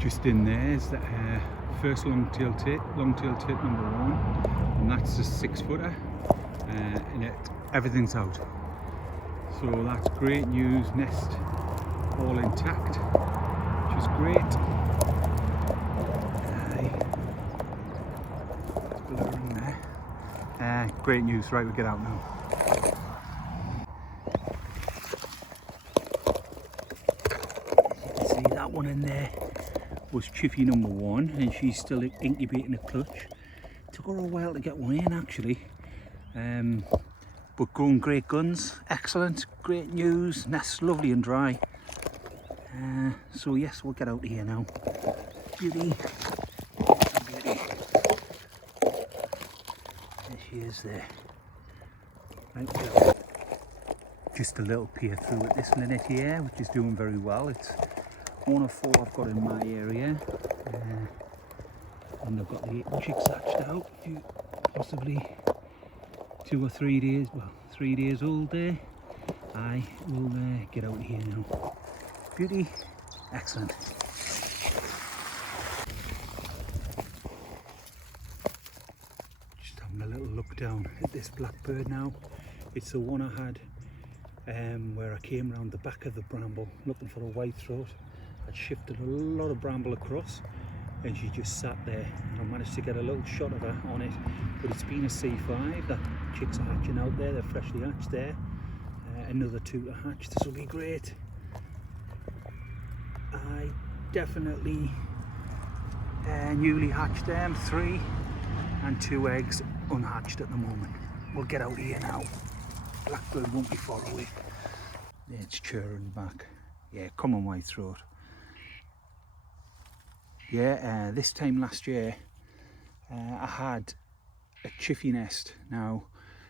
Just in there is the first long-tailed tit number 1, and that's a 6-footer, and everything's out. So that's great news. Nest all intact, which is great. Great news. Right, we get out now. See, that one in there was Chiffy number 1, and she's still incubating a clutch. Took her a while to get one in actually, but going great guns. Excellent, great news. Nest's lovely and dry. So yes, we'll get out of here now. Beauty. Beauty. There she is there. Right, go. Just a little peer through at this minute here, which is doing very well. It's 1 of 4 I've got in my area, and I've got the chicks hatched out, possibly 2 or 3 days, well, 3 days old there. I will get out of here now. Beauty, excellent. Just having a little look down at this Blackbird now. It's the one I had where I came around the back of the bramble looking for a whitethroat. I'd shifted a lot of bramble across, and she just sat there. I managed to get a little shot of her on it, but it's been a C5. The chicks are hatching out there, they're freshly hatched there. Another 2 to hatch. This will be great. I definitely newly hatched them, 3 and 2 eggs unhatched at the moment. We'll get out of here now. Blackbird won't be far away. It's churring back. Yeah, come on, whitethroat. Yeah, this time last year I had a chiffy nest. Now,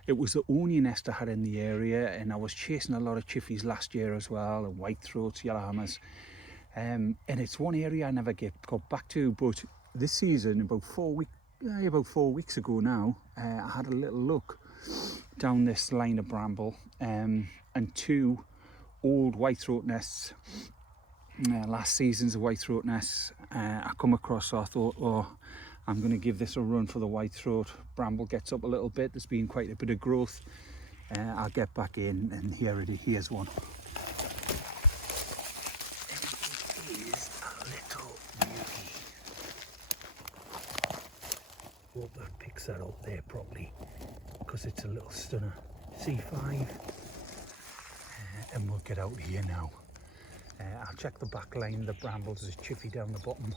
it was the only nest I had in the area, and I was chasing a lot of chiffies last year as well, and whitethroats, yellowhammers. And it's one area I never got back to, but this season, about 4 weeks ago now, I had a little look down this line of bramble, and 2 old whitethroat nests, last season's whitethroat nests, I come across. So I thought, oh, I'm going to give this a run for the whitethroat. Bramble gets up a little bit, there's been quite a bit of growth. I'll get back in, and here's one. Hope that picks that up there properly, because it's a little stunner. C5, and we'll get out of here now. I'll check the back line of the brambles. There's a chiffy down the bottom,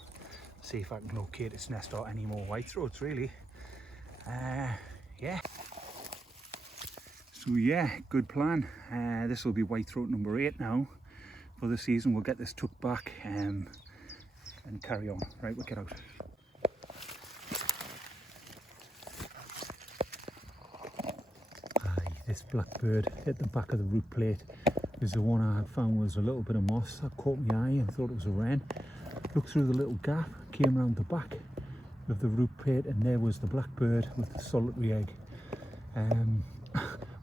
see if I can locate its nest or any more whitethroats really. Yeah, so yeah, good plan. This will be whitethroat number 8 now for the season. We'll get this tucked back and carry on. Right, we'll get out. This Blackbird at the back of the root plate is the one I had found was a little bit of moss. That caught my eye and thought it was a wren. Looked through the little gap, came around the back of the root plate, and there was the Blackbird with the solitary egg.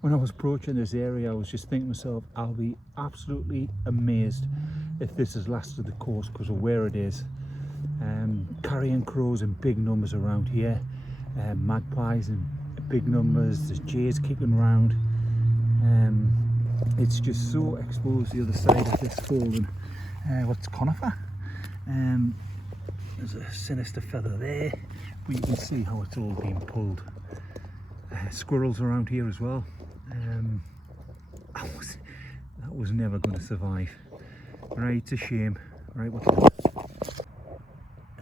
When I was approaching this area, I was just thinking to myself, I'll be absolutely amazed if this has lasted the course because of where it is. Carrion crows in big numbers around here, magpies in big numbers, there's jays kicking around. It's just so exposed, the other side of this fallen what's conifer. There's a sinister feather there, but you can see how it's all being pulled. Squirrels around here as well. That was never going to survive. Right, it's a shame. Right, what's that?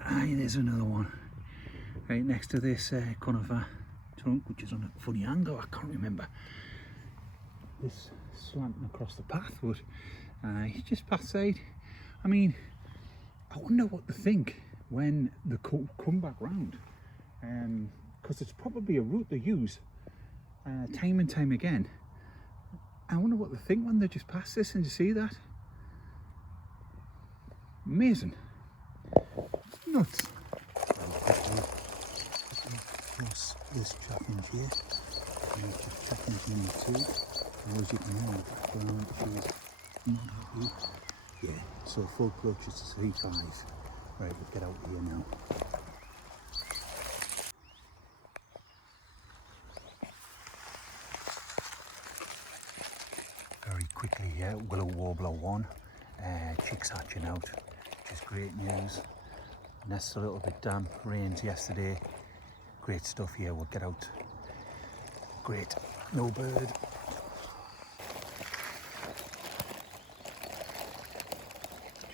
Aye, there's another one. Right next to this conifer trunk, which is on a funny angle. I can't remember this slanting across the path, but just past side. I mean, I wonder what they think when they come back round, because it's probably a route they use time and time again. I wonder what they think when they just pass this and you see that. Amazing. Nuts. Across this chaffinch here, and just chaffinch number 2. And as you can hear in the background, she's not happy. Yeah, so full clutch is a 3.5. Right, we'll get out here now. Very quickly here, willow warbler 1, chicks hatching out, which is great news. Nest's a little bit damp, rains yesterday. Great stuff here, we'll get out. Great, no bird.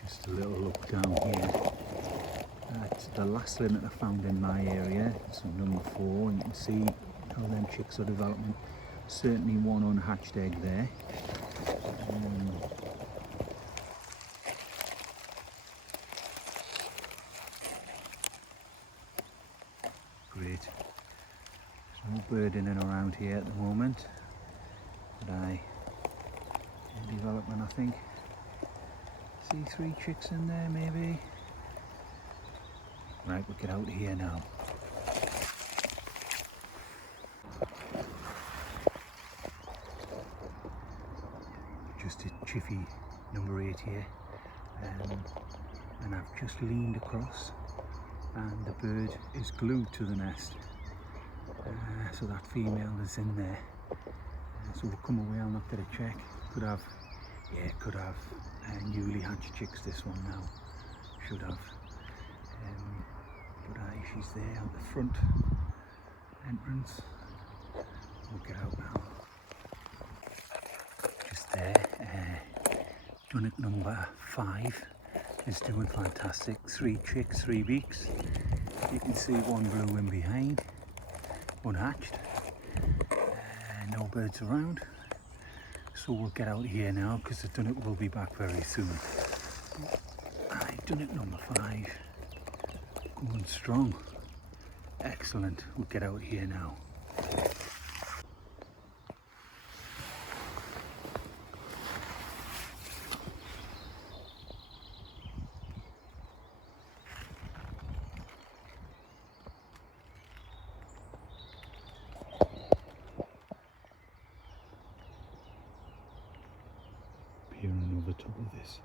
Just a little look down here. That's the last linnet I found in my area, so number 4, and you can see how them chicks are developing. Certainly one unhatched egg there. Great. There's no bird in and around here at the moment, but development, I think. See 3 chicks in there maybe. Right, we'll get out of here now. Just a chiffy number 8 here, and I've just leaned across and the bird is glued to the nest, so that female is in there. So we'll come away, I'll not get a check. Could have newly hatched chicks, this one now, should have. But she's there on the front entrance. We'll get out now. Just there. Dunnock number 5 is doing fantastic. 3 chicks, 3 beaks. You can see 1 blue in behind, unhatched. No birds around. So we'll get out here now because the Dunnock will be back very soon. Dunnock number 5. Going strong. Excellent. We'll get out here now. Peering over the top of this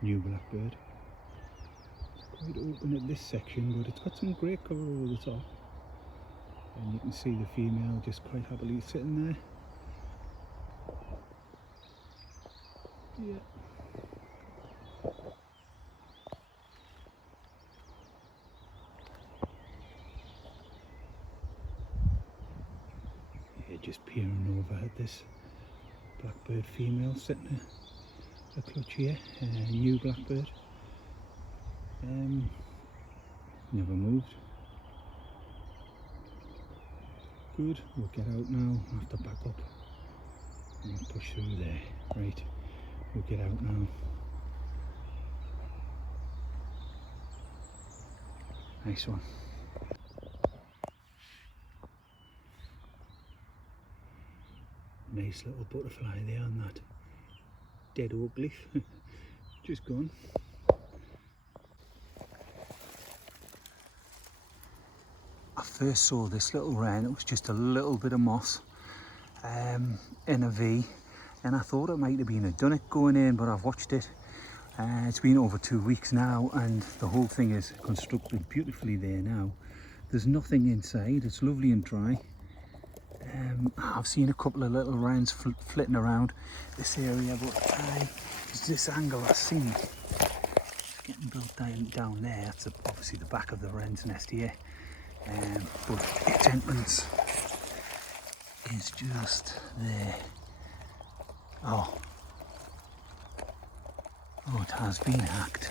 new blackbird. Quite open at this section, but it's got some great cover over the top, and you can see the female just quite happily sitting there. Yeah. Yeah, just peering over at this blackbird female sitting a clutch here, new blackbird. Never moved. Good, we'll get out now. I'll have to back up and push through there. Right, we'll get out now. Nice one. Nice little butterfly there on that dead oak leaf. Just gone. I first saw this little wren, it was just a little bit of moss in a V, and I thought it might have been a dunnock going in, but I've watched it. It's been over 2 weeks now, and the whole thing is constructed beautifully there now. There's nothing inside, it's lovely and dry. I've seen a couple of little wrens flitting around this area, but this angle I see getting built down there. That's obviously the back of the wren's nest here. But its entrance is just there. Oh, it has been hacked.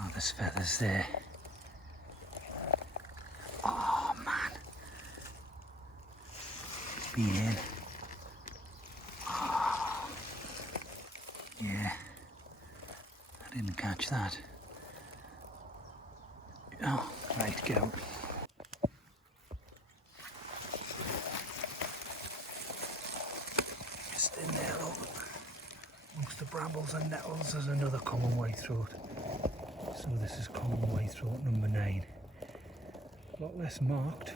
Oh, there's feathers there. Oh man, it's been in. Oh, yeah, I didn't catch that. Oh, right, get out. Just in there, look. Amongst the brambles and nettles, there's another common whitethroat. So this is common whitethroat number 9. A lot less marked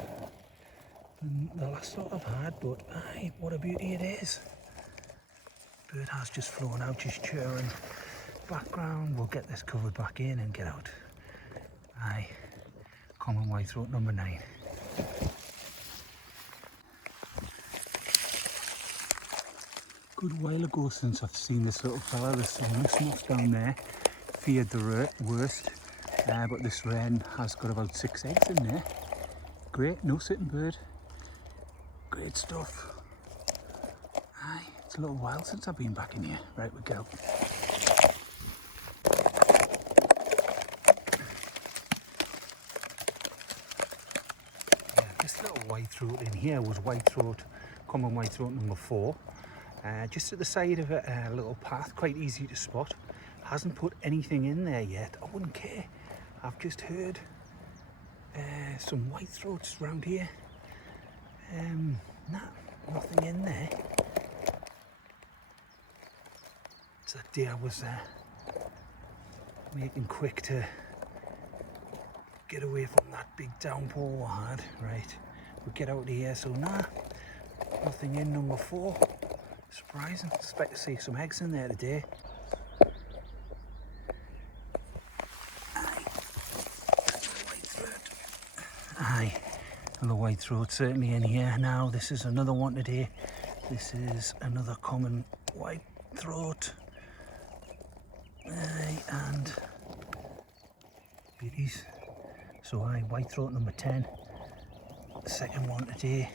than the last lot I've had, but what a beauty it is. Bird has just flown out, just churring background. We'll get this covered back in and get out. Aye, common whitethroat number 9. Good while ago since I've seen this little fella. There's some loose moth down there. Feared the worst, but this wren has got about 6 eggs in there. Great, no sitting bird. Great stuff. Aye, it's a little while since I've been back in here. Right, we go. Yeah, this little whitethroat in here was whitethroat, common whitethroat number 4. Just at the side of it, a little path, quite easy to spot. Hasn't put anything in there yet. I wouldn't care. I've just heard some whitethroats around here. Nah, nothing in there. It's that day I was making quick to get away from that big downpour I had. Right, we'll get out of here. So nah, nothing in number 4. Surprising. Expect to see some eggs in there today. Aye, another whitethroat certainly in here. Now this is another one today. This is another common whitethroat. Aye, and beauties. So aye, whitethroat number 10. The second one today.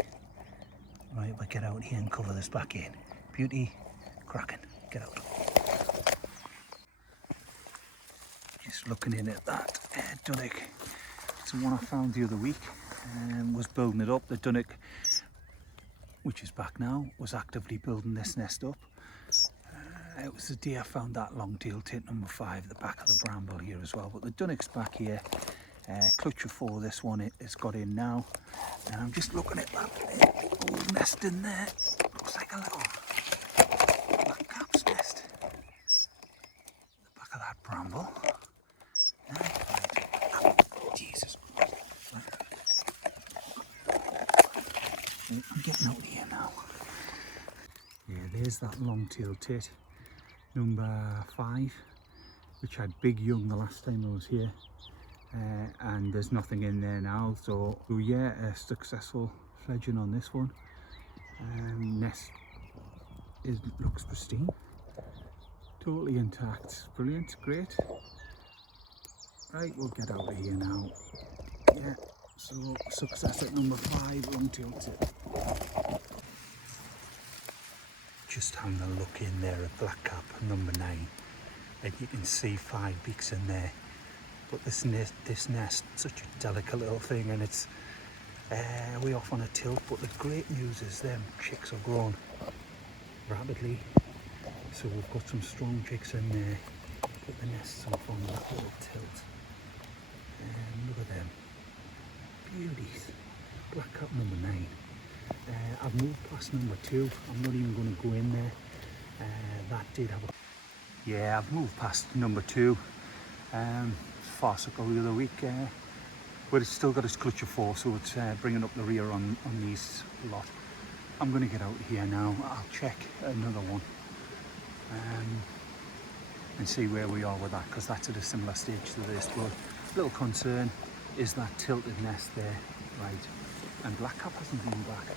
Right, we'll get out here and cover this back in. Beauty, cracking. Get out. Just looking in at that dunnock. It's the one I found the other week and was building it up. The dunnock, which is back now, was actively building this nest up. It was the day I found that long-tailed tit number 5 at the back of the bramble here as well. But the dunnock's back here. Clutch of 4, this one it's got in now. And I'm just looking at that old nest in there. Looks like a little Blackcap's nest. At the back of that bramble. Jesus. I'm getting out of here now. Yeah, there's that long-tailed tit, number 5, which had big young the last time I was here. And there's nothing in there now, so yeah, a successful fledging on this one. Nest looks pristine, totally intact, brilliant, great. Right, we'll get out of here now. Yeah, so success at number 5, long-tailed tit. Just having a look in there at Blackcap number 9, and you can see 5 beaks in there. But this nest, such a delicate little thing, and it's way off on a tilt. But the great news is them chicks are grown rapidly, so we've got some strong chicks in there. But the nest's off on that little tilt. Look at them beauties. Blackcap number 9. I've moved past number 2. I'm not even going to go in there. That did have a... Yeah, I've moved past number 2. Farcical the other week, but it's still got its clutch of 4, so it's bringing up the rear on these lot. I'm going to get out of here now. I'll check another one and see where we are with that, because that's at a similar stage to this. But little concern is that tilted nest there, right? And Blackcap hasn't been back,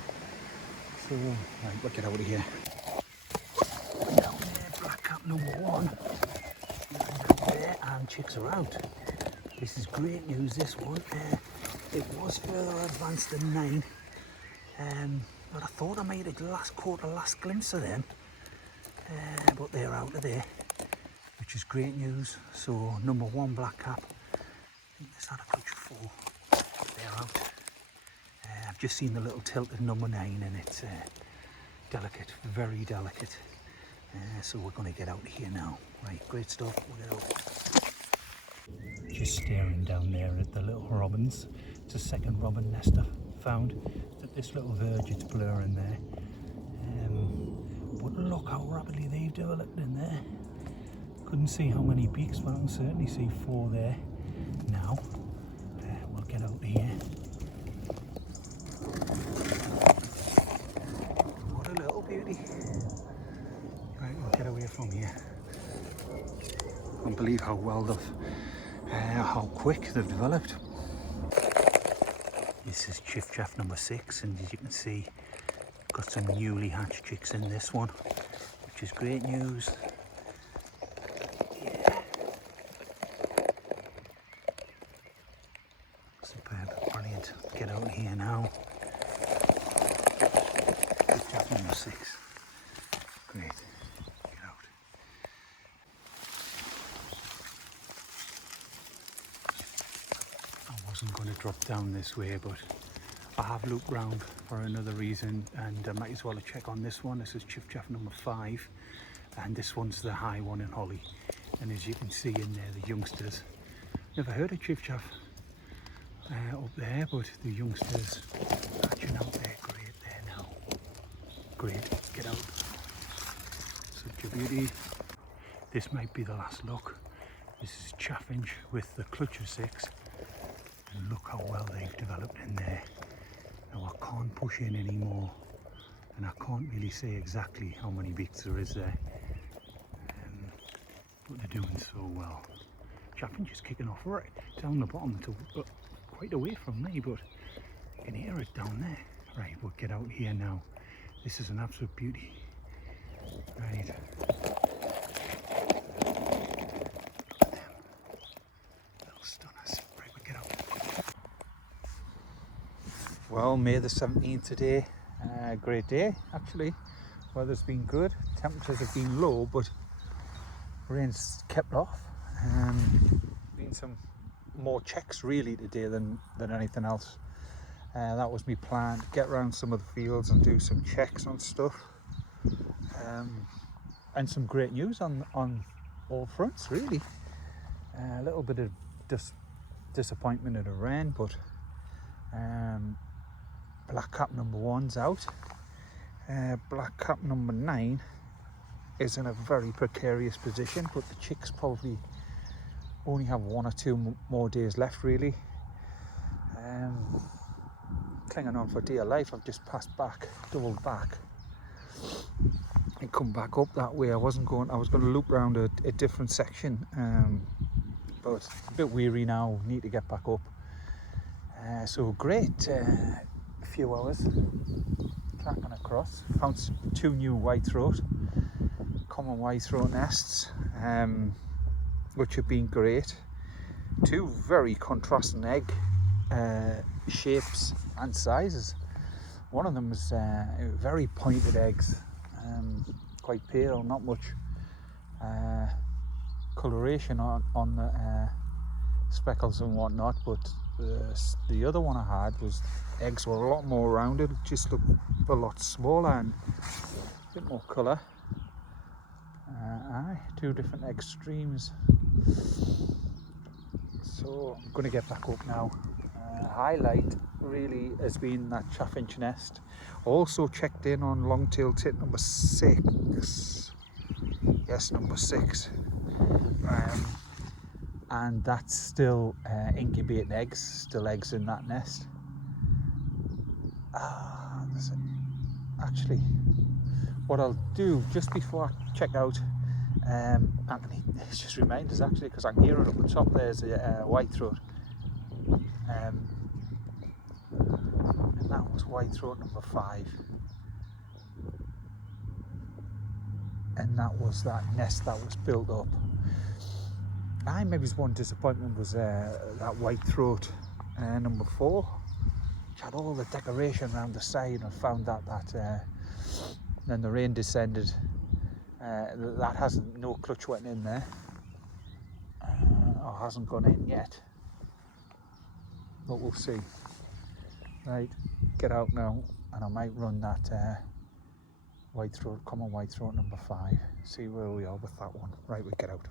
so right, we'll get out of here. Down there, Blackcap number 1. There, and chicks are out. This is great news, this one. It was further advanced than 9, but I thought I made a last glimpse of them, but they're out of there, which is great news. So number 1 Blackcap, I think this had a clutch of 4, they're out. I've just seen the little tilted number 9, and it's delicate, very delicate. So we're going to get out of here now. Right, great stuff. We'll get out. Just staring down there at the little robins. It's a second robin nest I found. At this little verge, it's blurring there. But look how rapidly they've developed in there. Couldn't see how many beaks, but I can certainly see 4 there. Now, we'll get out of here. What a little beauty. Right, we'll get away from here. can't believe how well how quick they've developed. This is chiff chaff number 6, and as you can see, got some newly hatched chicks in this one, which is great news. Yeah. Superb, brilliant. Get out of here now. Chiff chaff number 6. Great. Get out. I wasn't going to drop down this way, but I have looked round for another reason, and I might as well check on this one. This is chiff chaff number 5, and this one's the high one in Holly. And as you can see in there, the youngsters, never heard of chiff chaff up there, but the youngsters hatching out there. Great there now. Great, get out. Such a beauty. This might be the last look. This is chaffinch with the clutch of 6, and look how well they've developed in there. Now I can't push in anymore, and I can't really say exactly how many beaks there is there, but they're doing so well. Chaffinch is kicking off right down the bottom, to quite away from me, but you can hear it down there. Right, we'll get out here now. This is an absolute beauty. Right. Look at them. Little stunners. Right, we'll get out. Well, May the 17th today. Great day, actually. Weather's been good. Temperatures have been low, but rain's kept off. Been some more checks really today than anything else. That was my plan, to get around some of the fields and do some checks on stuff. And some great news on all fronts, really. A little bit of disappointment in the rain, but Blackcap number 1's out. Blackcap number 9 is in a very precarious position, but the chicks probably only have 1 or 2 more days left, really. Clinging on for dear life. I've just passed back, doubled back, and come back up that way. I was going to loop round a different section, but a bit weary now, need to get back up. So great, a few hours tracking across. Found 2 new whitethroat, common whitethroat nests, which have been great. 2 very contrasting egg shapes and sizes. One of them is very pointed eggs, quite pale, not much coloration on the speckles and whatnot, but the other one I had was eggs were a lot more rounded, just looked a lot smaller and a bit more colour. 2 different egg streams. So I'm going to get back up now. Highlight really has been that chaffinch nest. Also checked in on long-tailed tit number 6. Yes, number 6. And that's still incubating eggs, still eggs in that nest. Actually, what I'll do just before I check out, Anthony, it's just reminders actually, because I can hear it up the top. There's a whitethroat, and that was whitethroat number 5, and that was that nest that was built up. Maybe one disappointment was that whitethroat number 4, which had all the decoration around the side, and found that then the rain descended. That hasn't, no clutch went in there, or hasn't gone in yet, but we'll see. Right, get out now, and I might run that whitethroat, common whitethroat number 5, see where we are with that one. Right, we get out.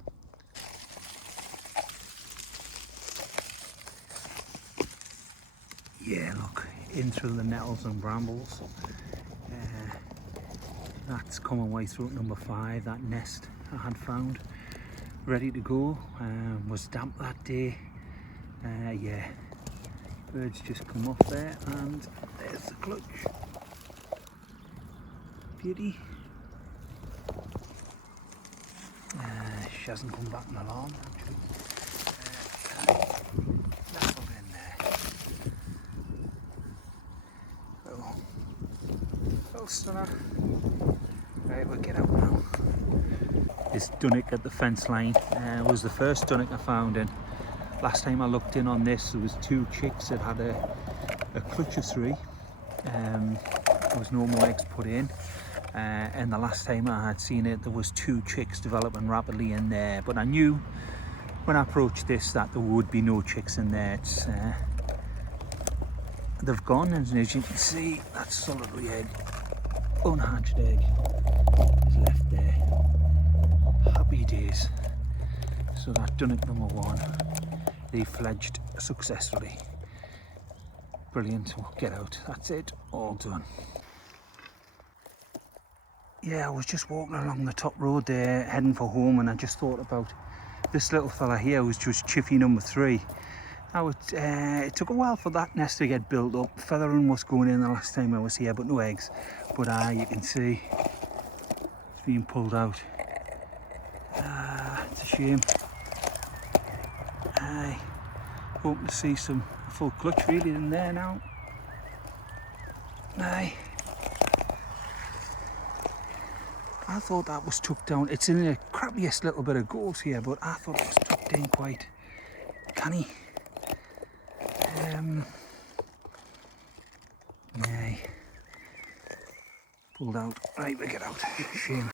Yeah, look, in through the nettles and brambles. That's common whitethroat number 5, that nest I had found, ready to go. Was damp that day. Yeah, birds just come off there, and there's the clutch. Beauty. She hasn't come back in alarm actually. Nestled in there. Little stunner. Right, we'll get out now. This dunnock at the fence line was the first dunnock I found, and last time I looked in on this there was 2 chicks that had a clutch of 3. There was no more eggs put in, and the last time I had seen it there was 2 chicks developing rapidly in there, but I knew when I approached this that there would be no chicks in there. It's, they've gone, and as you can see that solitary egg, unhatched egg, is left there. Happy days. So that dunnock number 1, they fledged successfully. Brilliant. We'll get out. That's it, all done. Yeah, I was just walking along the top road there heading for home, and I just thought about this little fella here who's just chiffy number 3. Now it took a while for that nest to get built up. Feathering was going in the last time I was here, but no eggs. But you can see it's being pulled out. It's a shame. Hoping to see some full clutch really in there now. I thought that was tucked down. It's in the crappiest little bit of gorse here, but I thought it was tucked in quite canny. Pulled out. Right, we get out. Shame.